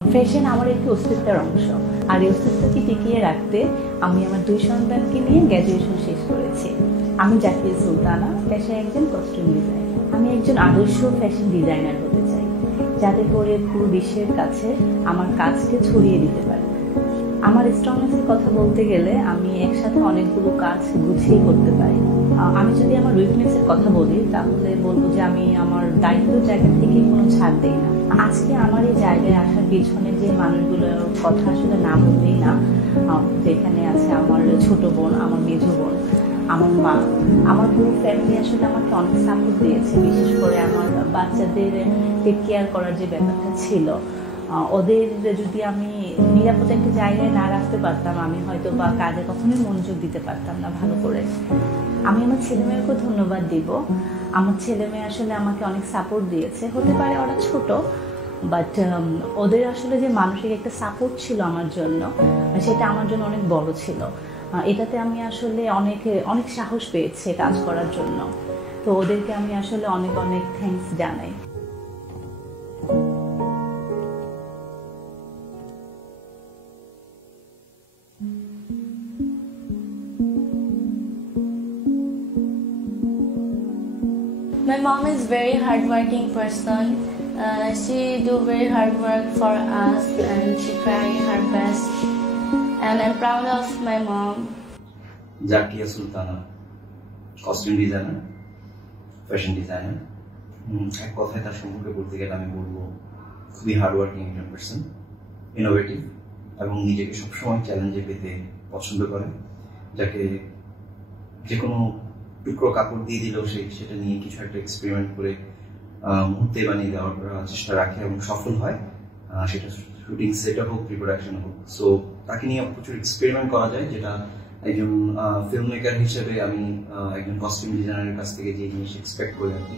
Fashion আমার একটি অস্তিত্বের অংশ, আর এই অস্তিত্বকে টিকিয়ে রাখতে আমি আমার 2 সন্তানকে নিয়ে গ্র্যাজুয়েশন শেষ করেছি। আমি জাকিয়া সুলতানা, পেশায় একজন কস্টিউম ডিজাইনার। আমি একজন আদর্শ ফ্যাশন ডিজাইনার হতে চাই, যাতে করে পুরো বিশ্বের কাছে আমার কাজকে ছড়িয়ে দিতে পারি। আমার স্ট্রংনেসের কথা বলতে গেলে আমি একসাথে অনেকগুলো কাজ গুছিয়ে করতে পারি। আমি যদি আমার উইকনেসের কথা বলি তাহলে বলবো যে আমি আমার দায়িত্বের জায়গা থেকে কোনো ছাড় দেই না। আজকে আমার এই জায়গায় আসার পিছনে যে মানুষগুলোর কথা আসলে না বললেই না, যেখানে আছে আমার ছোট বোন, আমার মেজো বোন, আমার মা, আমার পুরো ফ্যামিলি আসলে আমাকে অনেক সাপোর্ট দিয়েছে। বিশেষ করে আমার বাচ্চাদের টেক কেয়ার করার যে ব্যাপারটা ছিল, ওদের যদি আমি নিরাপদ একটা জায়গায় না রাখতে পারতাম, আমি হয়তো বা কাজে কখনোই মনোযোগ দিতে পারতাম না ভালো করে। আমি আমার ছেলেমেয়েকে ধন্যবাদ দিব। আমার ছেলেমেয়ে আসলে আমাকে অনেক সাপোর্ট দিয়েছে। হতে পারে ওরা ছোট, বাট ওদের আসলে যে মানসিক একটা সাপোর্ট ছিল আমার জন্য, সেটা আমার জন্য অনেক বড় ছিল। এটাতে আমি আসলে অনেক সাহস পেয়েছি কাজ করার জন্য। তো ওদেরকে আমি আসলে অনেক অনেক থ্যাঙ্কস জানাই। My mom is very hardworking person. She do very hard work for us and she try her best. And I'm proud of my mom. Zakia Sultana, costume designer, fashion designer. এক কথায় তার সম্পর্কে বলতে গেলে আমি বলবো খুবই হার্ডওয়ার্কিং একজন পার্সন, ইনোভেটিভ এবং নিজেকে সবসময় চ্যালেঞ্জে পেতে পছন্দ করে, যাকে যে কোনো টুকরো কাপড় দিয়ে দিলেও সেটা নিয়ে কিছু একটা এক্সপেরিমেন্ট করে মুহূর্তে বানিয়ে দেওয়ার চেষ্টা রাখে এবং সফল হয়, সেটা শুটিং সেটে হোক, প্রিপ্রোডাকশন হোক। সো তাকে নিয়ে প্রচুর এক্সপেরিমেন্ট করা যায়, যেটা একজন ফিল্ম মেকার হিসেবে আমি একজন কস্টিউম ডিজাইনারের কাছ থেকে যে জিনিস এক্সপেক্ট করি আর কি।